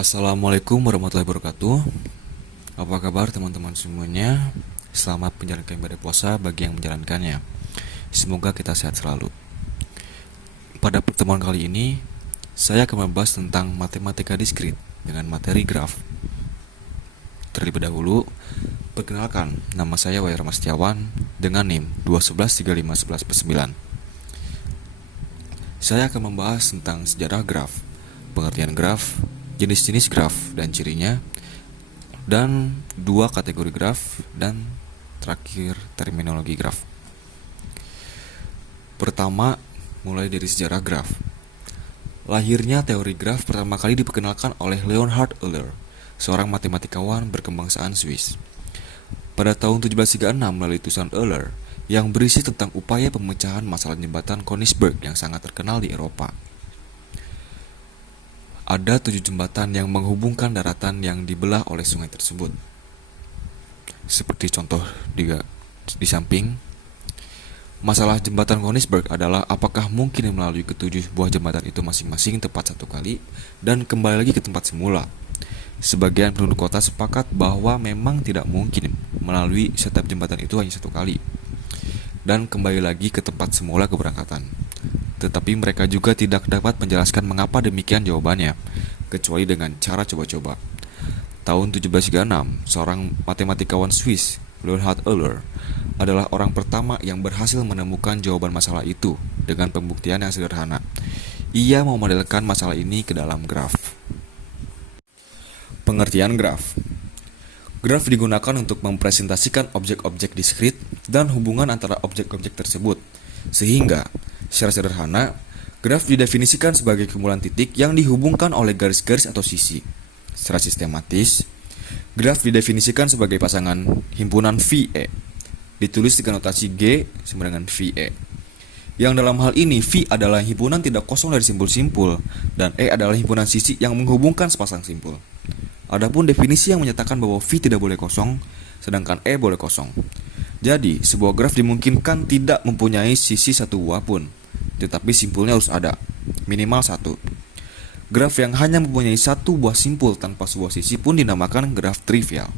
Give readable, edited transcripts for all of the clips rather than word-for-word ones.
Assalamualaikum warahmatullahi wabarakatuh. Apa kabar teman-teman semuanya? Selamat menjalankan ibadah puasa bagi yang menjalankannya. Semoga kita sehat selalu. Pada pertemuan kali ini, saya akan membahas tentang matematika diskrit dengan materi graf. Terlebih dahulu, perkenalkan, nama saya Wayan Ramastiawan dengan NIM 2113511/9. Saya akan membahas tentang sejarah graf, pengertian graf, jenis-jenis graf dan cirinya, dan dua kategori graf, dan terakhir terminologi graf. Pertama, mulai dari sejarah graf. Lahirnya teori graf pertama kali diperkenalkan oleh Leonhard Euler, seorang matematikawan berkebangsaan Swiss. Pada tahun 1736 melalui tulisan Euler yang berisi tentang upaya pemecahan masalah jembatan Königsberg yang sangat terkenal di Eropa. Ada 7 jembatan yang menghubungkan daratan yang dibelah oleh sungai tersebut. Seperti contoh di samping, masalah jembatan Königsberg adalah apakah mungkin melalui ketujuh buah jembatan itu masing-masing tepat satu kali dan kembali lagi ke tempat semula. Sebagian penduduk kota sepakat bahwa memang tidak mungkin melalui setiap jembatan itu hanya satu kali dan kembali lagi ke tempat semula keberangkatan. Tetapi mereka juga tidak dapat menjelaskan mengapa demikian jawabannya, kecuali dengan cara coba-coba. Tahun 1736, seorang matematikawan Swiss, Leonhard Euler, adalah orang pertama yang berhasil menemukan jawaban masalah itu dengan pembuktian yang sederhana. Ia memodelkan masalah ini ke dalam graf. Pengertian graf. Graf digunakan untuk mempresentasikan objek-objek diskrit dan hubungan antara objek-objek tersebut, sehingga secara sederhana, graf didefinisikan sebagai kumpulan titik yang dihubungkan oleh garis-garis atau sisi. Secara sistematis, graf didefinisikan sebagai pasangan himpunan VE, ditulis dengan notasi G sama dengan VE. Yang dalam hal ini, V adalah himpunan tidak kosong dari simpul-simpul, dan E adalah himpunan sisi yang menghubungkan sepasang simpul. Adapun definisi yang menyatakan bahwa V tidak boleh kosong, sedangkan E boleh kosong. Jadi, sebuah graf dimungkinkan tidak mempunyai sisi satu buah pun, tetapi simpulnya harus ada, minimal satu. Graf yang hanya mempunyai satu buah simpul tanpa sebuah sisi pun dinamakan graf trivial.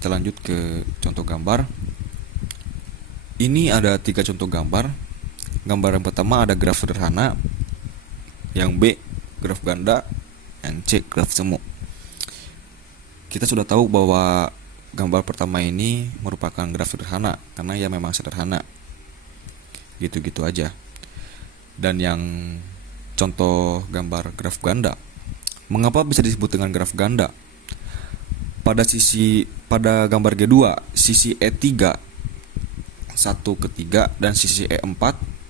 Kita lanjut ke contoh gambar. Ini ada 3 contoh gambar. Gambar yang pertama ada graf sederhana, yang B graf ganda, yang C graf semu. Kita sudah tahu bahwa gambar pertama ini merupakan graf sederhana karena ya memang sederhana. Gitu-gitu aja. Dan yang contoh gambar graf ganda, mengapa bisa disebut dengan graf ganda? Pada gambar G2, sisi E3 1 ke 3 dan sisi E4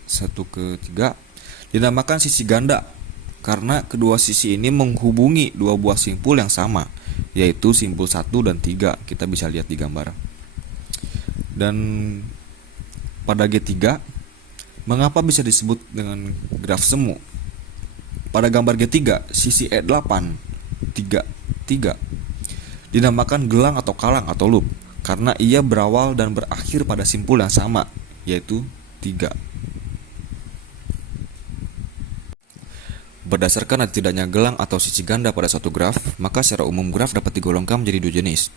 1 ke 3 dinamakan sisi ganda karena kedua sisi ini menghubungi dua buah simpul yang sama, yaitu simpul 1 dan 3. Kita bisa lihat di gambar. Dan pada G3, mengapa bisa disebut dengan graf semu? Pada gambar G3, sisi E8 3 dinamakan gelang atau kalang atau loop karena ia berawal dan berakhir pada simpul yang sama, yaitu 3. Berdasarkan ada tidaknya gelang atau sisi ganda pada suatu graf, maka secara umum graf dapat digolongkan menjadi 2 jenis,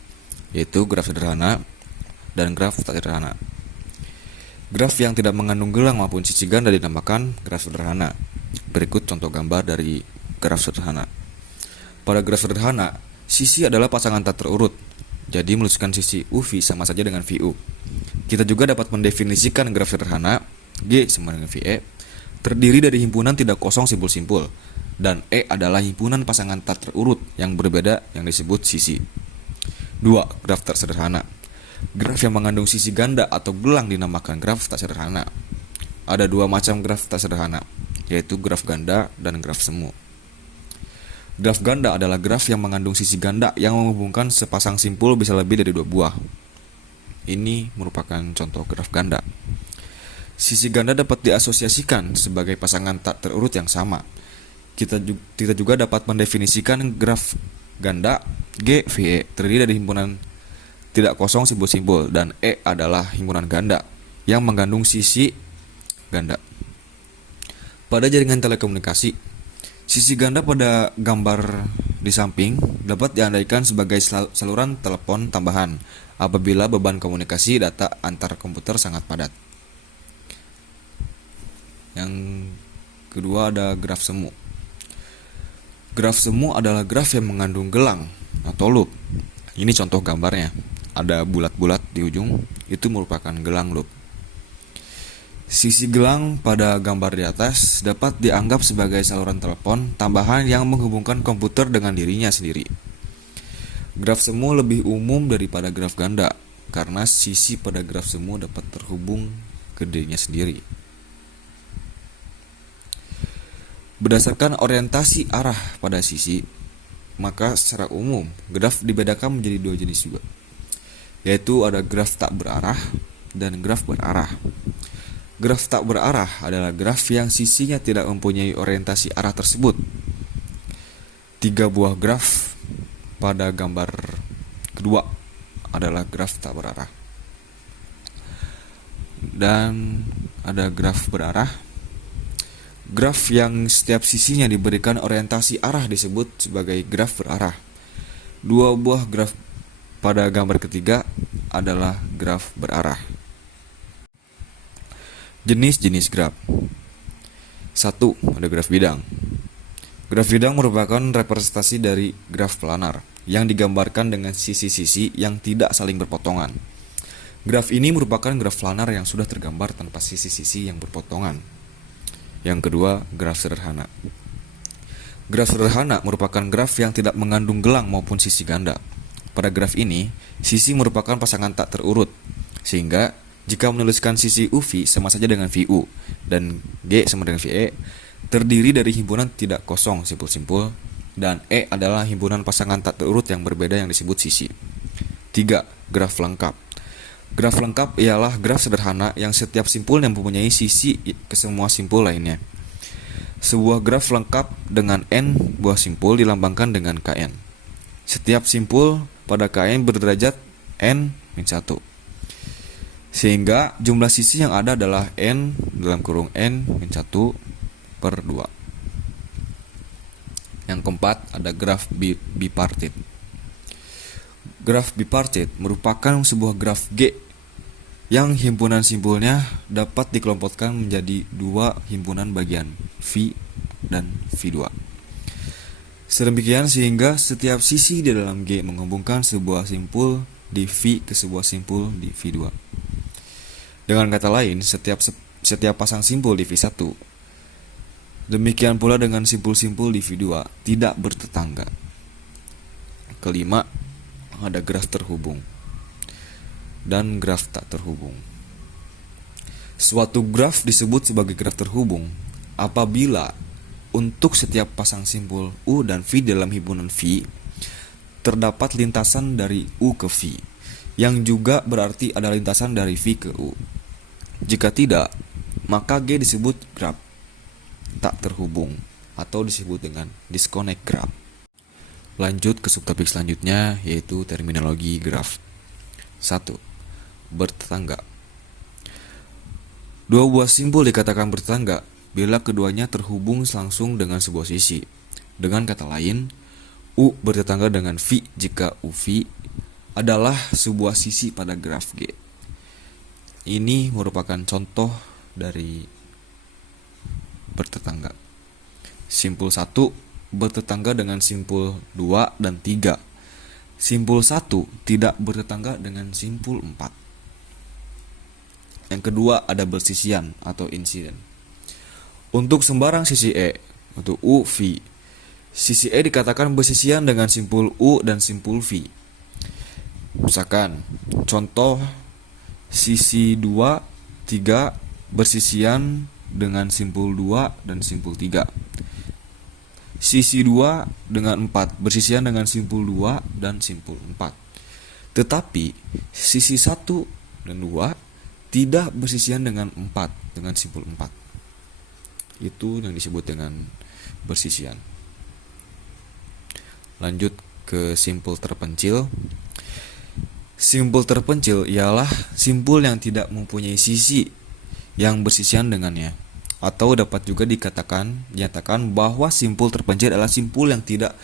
yaitu graf sederhana dan graf tak sederhana. Graf yang tidak mengandung gelang maupun sisi ganda dinamakan graf sederhana. Berikut contoh gambar dari graf sederhana. Pada graf sederhana, sisi adalah pasangan tak terurut, jadi meluruskan sisi UV sama saja dengan VU. Kita juga dapat mendefinisikan graf sederhana G sama dengan VE terdiri dari himpunan tidak kosong simpul-simpul, dan E adalah himpunan pasangan tak terurut yang berbeda yang disebut sisi. 2. Graf tak sederhana. Graf yang mengandung sisi ganda atau gelang dinamakan graf tak sederhana. Ada 2 macam graf tak sederhana, yaitu graf ganda dan graf semu. Graf ganda adalah graf yang mengandung sisi ganda yang menghubungkan sepasang simpul bisa lebih dari 2 buah. Ini merupakan contoh graf ganda. Sisi ganda dapat diasosiasikan sebagai pasangan tak terurut yang sama. Kita juga dapat mendefinisikan graf ganda G VE terdiri dari himpunan tidak kosong simpul-simpul, dan E adalah himpunan ganda yang mengandung sisi ganda. Pada jaringan telekomunikasi, Sisi ganda pada gambar di samping dapat diandaikan sebagai saluran telepon tambahan apabila beban komunikasi data antar komputer sangat padat. Yang kedua ada graf semu. Graf semu adalah graf yang mengandung gelang atau loop. Ini contoh gambarnya. Ada bulat-bulat di ujung, itu merupakan gelang loop. Sisi gelang pada gambar di atas dapat dianggap sebagai saluran telepon tambahan yang menghubungkan komputer dengan dirinya sendiri. Graf semu lebih umum daripada graf ganda karena sisi pada graf semu dapat terhubung ke dirinya sendiri. Berdasarkan orientasi arah pada sisi, maka secara umum graf dibedakan menjadi dua jenis juga, yaitu ada graf tak berarah dan graf berarah. Graf tak berarah adalah graf yang sisinya tidak mempunyai orientasi arah tersebut. 3 buah graf pada gambar kedua adalah graf tak berarah. Dan ada graf berarah. Graf yang setiap sisinya diberikan orientasi arah disebut sebagai graf berarah. 2 buah graf pada gambar ketiga adalah graf berarah. Jenis-jenis graf. 1. Ada graf bidang. Graf bidang merupakan representasi dari graf planar yang digambarkan dengan sisi-sisi yang tidak saling berpotongan. Graf ini merupakan graf planar yang sudah tergambar tanpa sisi-sisi yang berpotongan. Yang kedua, graf sederhana. Graf sederhana merupakan graf yang tidak mengandung gelang maupun sisi ganda. Pada graf ini, sisi merupakan pasangan tak terurut, sehingga jika menuliskan sisi UV sama saja dengan VU dan G sama dengan VE, terdiri dari himpunan tidak kosong simpul-simpul, dan E adalah himpunan pasangan tak terurut yang berbeda yang disebut sisi. 3. Graf lengkap. Graf lengkap ialah graf sederhana yang setiap simpul yang mempunyai sisi ke semua simpul lainnya. Sebuah graf lengkap dengan N buah simpul dilambangkan dengan Kn. Setiap simpul pada Kn berderajat N-1. Sehingga jumlah sisi yang ada adalah N dalam kurung N-1 per 2. Yang keempat ada graf bipartit. Graf bipartit merupakan sebuah graf G yang himpunan simpulnya dapat dikelompokkan menjadi 2 himpunan bagian V dan V2. Sedemikian sehingga setiap sisi di dalam G menghubungkan sebuah simpul di V ke sebuah simpul di V2. Dengan kata lain, setiap pasang simpul di V1, demikian pula dengan simpul-simpul di V2 tidak bertetangga. Kelima, ada graf terhubung dan graf tak terhubung. Suatu graf disebut sebagai graf terhubung apabila untuk setiap pasang simpul U dan V dalam himpunan V terdapat lintasan dari U ke V, yang juga berarti ada lintasan dari V ke U. Jika tidak, maka G disebut graf tak terhubung atau disebut dengan disconnect graph. Lanjut ke subtopik selanjutnya, yaitu terminologi graf. 1. Bertetangga. 2 buah simpul dikatakan bertetangga bila keduanya terhubung langsung dengan sebuah sisi. Dengan kata lain, U bertetangga dengan V jika UV adalah sebuah sisi pada graf G. Ini merupakan contoh dari bertetangga. Simpul 1 bertetangga dengan simpul 2 dan 3. Simpul 1 tidak bertetangga dengan simpul 4. Yang kedua ada bersisian atau insiden. Untuk sembarang sisi E, untuk U, V, sisi E dikatakan bersisian dengan simpul U dan simpul V. Misalkan, contoh sisi 2, 3 bersisian dengan simpul 2 dan simpul 3. Sisi 2 dengan 4 bersisian dengan simpul 2 dan simpul 4. Tetapi sisi 1 dan 2 tidak bersisian dengan 4 dengan simpul 4. Itu yang disebut dengan bersisian. Lanjut ke simpul terpencil. Simpul terpencil ialah simpul yang tidak mempunyai sisi yang bersisian dengannya. Atau dapat juga dinyatakan bahwa simpul terpencil adalah simpul yang tidak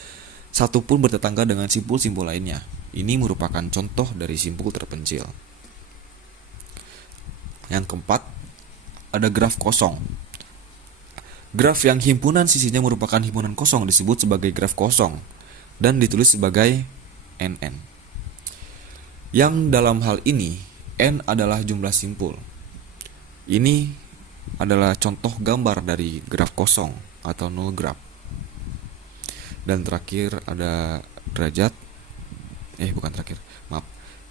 satupun bertetangga dengan simpul-simpul lainnya. Ini merupakan contoh dari simpul terpencil. Yang keempat, ada graf kosong. Graf yang himpunan sisinya merupakan himpunan kosong disebut sebagai graf kosong dan ditulis sebagai NN. Yang dalam hal ini, N adalah jumlah simpul. Ini adalah contoh gambar dari graf kosong atau null graph. Dan terakhir ada derajat.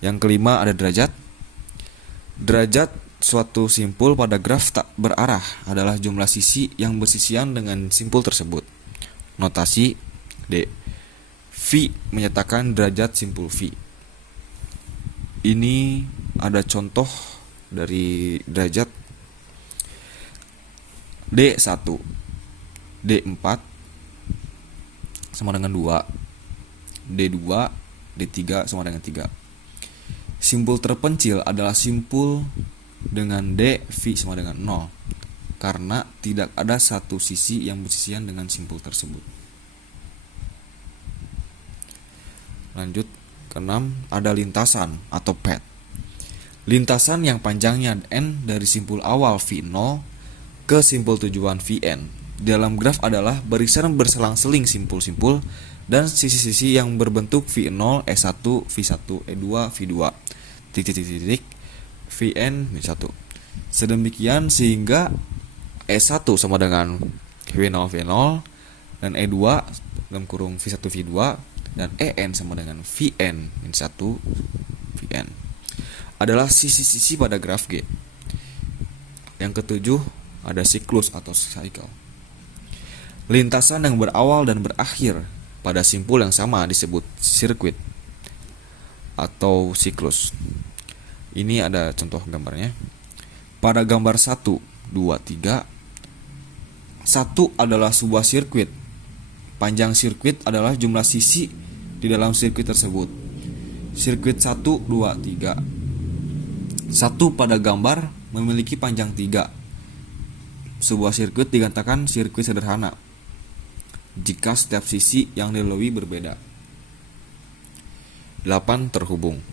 Yang kelima ada derajat. Derajat suatu simpul pada graf tak berarah adalah jumlah sisi yang bersisian dengan simpul tersebut. Notasi D. V menyatakan derajat simpul V. Ini ada contoh dari derajat D1, D4 sama dengan 2, D2, D3 sama dengan 3. Simpul terpencil adalah simpul dengan D, V sama dengan 0 karena tidak ada satu sisi yang bersisian dengan simpul tersebut. Lanjut ke 6, ada lintasan atau path. Lintasan yang panjangnya N dari simpul awal V0 ke simpul tujuan Vn dalam graf adalah barisan berselang-seling simpul-simpul dan sisi-sisi yang berbentuk V0, E1, V1, E2, V2, titik-titik, Vn, V1. Sedemikian sehingga E1 sama dengan V0, V0 dan E2 dalam kurung V1, V2 dan En sama dengan Vn, V1, Vn adalah sisi-sisi pada graf G. Yang ketujuh ada siklus atau cycle. Lintasan yang berawal dan berakhir pada simpul yang sama disebut sirkuit atau siklus. Ini ada contoh gambarnya. Pada gambar 1, 2, 3, 1 adalah sebuah sirkuit. Panjang sirkuit adalah jumlah sisi di dalam sirkuit tersebut. Sirkuit 1, 2, 3. 1 pada gambar memiliki panjang 3. Sebuah sirkuit dikatakan sirkuit sederhana jika setiap sisi yang dilalui berbeda. 8. Terhubung.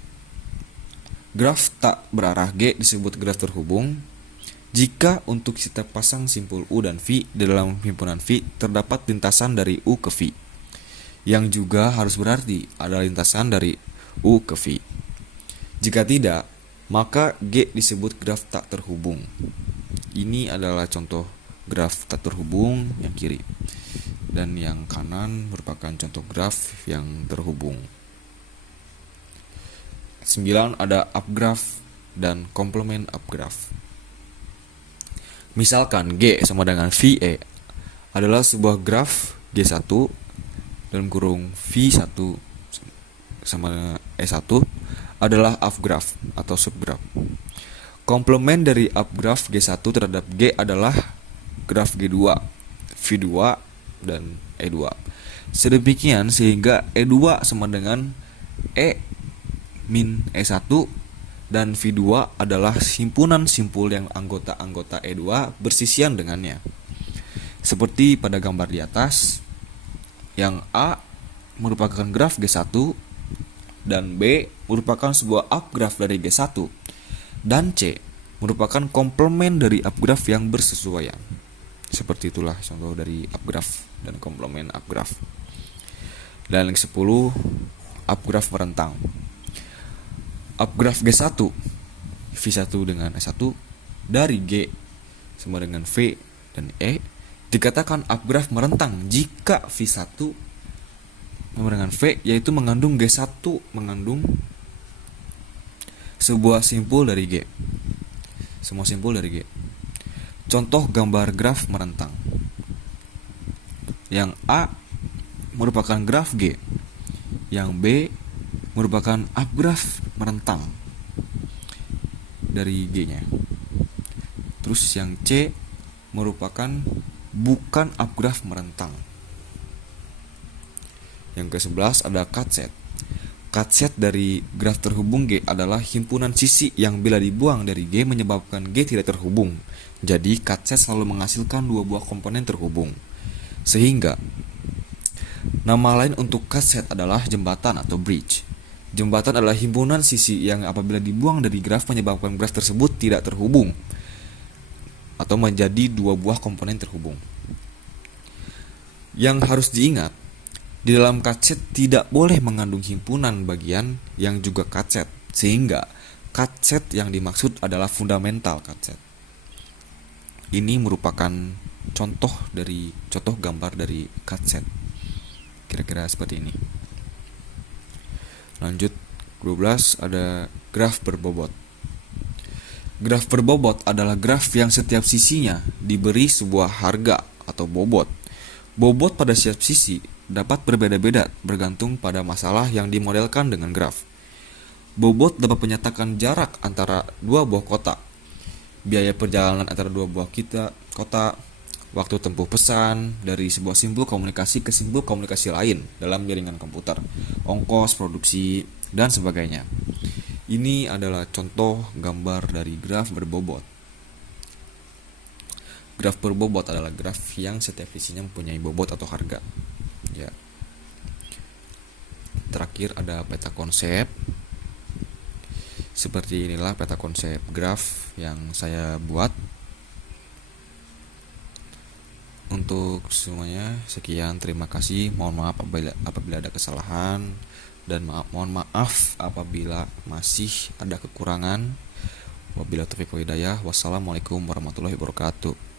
Graf tak berarah G disebut graf terhubung jika untuk setiap pasang simpul U dan V di dalam himpunan V terdapat lintasan dari U ke V, yang juga harus berarti ada lintasan dari U ke V. Jika tidak, maka G disebut graf tak terhubung. Ini adalah contoh graf tak terhubung yang kiri, dan yang kanan merupakan contoh graf yang terhubung. 9. Ada upgraph dan komplement upgraph. Misalkan G sama dengan VE adalah sebuah graf G1 dalam kurung V1 sama dengan E1 adalah upgraph atau subgraph. Komplement dari upgraph G1 terhadap G adalah graf G2, V2, dan E2. Sedemikian sehingga E2 sama dengan E min E1 dan V2 adalah himpunan simpul yang anggota-anggota E2 bersisian dengannya. Seperti pada gambar di atas, yang A merupakan graf G1 dan B merupakan sebuah upgraph dari G1 dan C merupakan komplement dari upgraph yang bersesuaian. Seperti itulah contoh dari upgraph dan komplement upgraph. Dan yang 10, upgraph merentang. Upgraph G1 V1 dengan E1 dari G sama dengan V dan E dikatakan upgraph merentang jika V1 sama dengan V yaitu mengandung G1 mengandung sebuah simpul dari G. Semua simpul dari G. Contoh gambar graf merentang. Yang A merupakan graf G. Yang B merupakan upgraph merentang dari G-nya. Terus yang C merupakan bukan upgraph merentang. Yang ke-11 ada cut-set. Cut-set dari graf terhubung G adalah himpunan sisi yang bila dibuang dari G menyebabkan G tidak terhubung Jadi cut set selalu menghasilkan dua buah komponen terhubung. Sehingga nama lain untuk cut set adalah jembatan atau bridge. Jembatan adalah himpunan sisi yang apabila dibuang dari graf menyebabkan graf tersebut tidak terhubung atau menjadi dua buah komponen terhubung. Yang harus diingat, di dalam cut set tidak boleh mengandung himpunan bagian yang juga cut set, sehingga cut set yang dimaksud adalah fundamental cut set. Ini merupakan contoh gambar dari cut set. Kira-kira seperti ini. Lanjut 12 ada graf berbobot. Graf berbobot adalah graf yang setiap sisinya diberi sebuah harga atau bobot. Bobot pada setiap sisi dapat berbeda-beda bergantung pada masalah yang dimodelkan dengan graf. Bobot dapat menyatakan jarak antara dua buah kotak, biaya perjalanan antara dua buah kota, waktu tempuh pesan dari sebuah simbol komunikasi ke simbol komunikasi lain dalam jaringan komputer, ongkos produksi, dan sebagainya. Ini adalah contoh gambar dari graf berbobot. Graf berbobot adalah graf yang setiap sisinya mempunyai bobot atau harga. Ya. Terakhir ada peta konsep. Seperti inilah peta konsep graf yang saya buat. Untuk semuanya sekian, terima kasih. Mohon maaf apabila ada kesalahan, dan mohon maaf apabila masih ada kekurangan. Wabillahi taufiq wal hidayah. Wassalamualaikum warahmatullahi wabarakatuh.